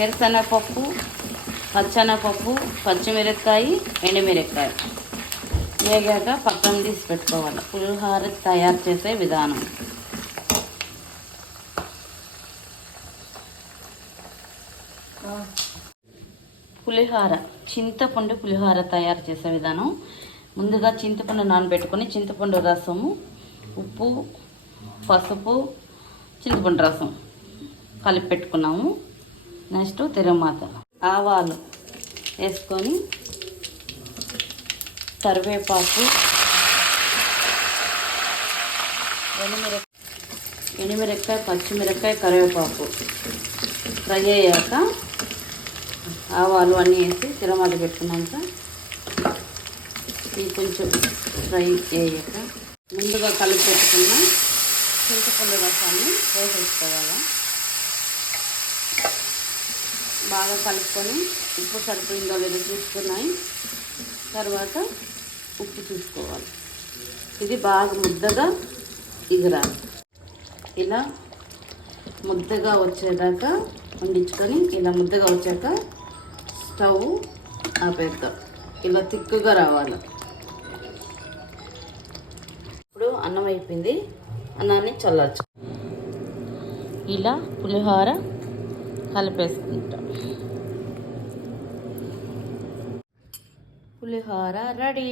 ఏరుశనగపప్పు, పచ్చెనగపప్పు, పచ్చిమిరపకాయ, ఎండుమిరపకాయ వేగాక పక్కన తీసి పెట్టుకోవాలి. పులిహోర తయారు చేసే విధానం. పులిహోర, చింతపండు పులిహోర తయారు చేసే విధానం. ముందుగా చింతపండు నానబెట్టుకొని చింతపండు రసము, ఉప్పు, పసుపు, చింతపండు రసం కలిపి పెట్టుకున్నాము. నెక్స్ట్ తిరుమాత, ఆవాలు వేసుకొని కరివేపాకు, ఎండుమిరపకాయ, పచ్చిమిరపకాయ, కరివేపాకు ఫ్రై అయ్యాక ఆవాలు అన్నీ వేసి తిరమాత పెట్టుకున్నాక ఇవి కొంచెం ఫ్రై అయ్యాక ముందుగా కలిపి పెట్టుకున్న చింతపండు రసాన్ని వేసేసుకోవాలి. బాగా కలుపుకొని ఉప్పు సరిపోయిందో లేదో చూసుకున్నాయి. తర్వాత ఉప్పు చూసుకోవాలి. ఇది బాగా ముద్దగా ఎగరాలి. ఇలా ముద్దగా వచ్చేదాకా వండించుకొని ఇలా ముద్దగా వచ్చాక స్టవ్ ఆపేద్దాం. ఇలా తిక్కుగా రావాలి. ఇప్పుడు అన్నం అయిపోయింది. అన్నాన్ని చల్లచ్చు. ఇలా పులిహోర కలిపేసుకుంటాం. పులిహోర రెడీ.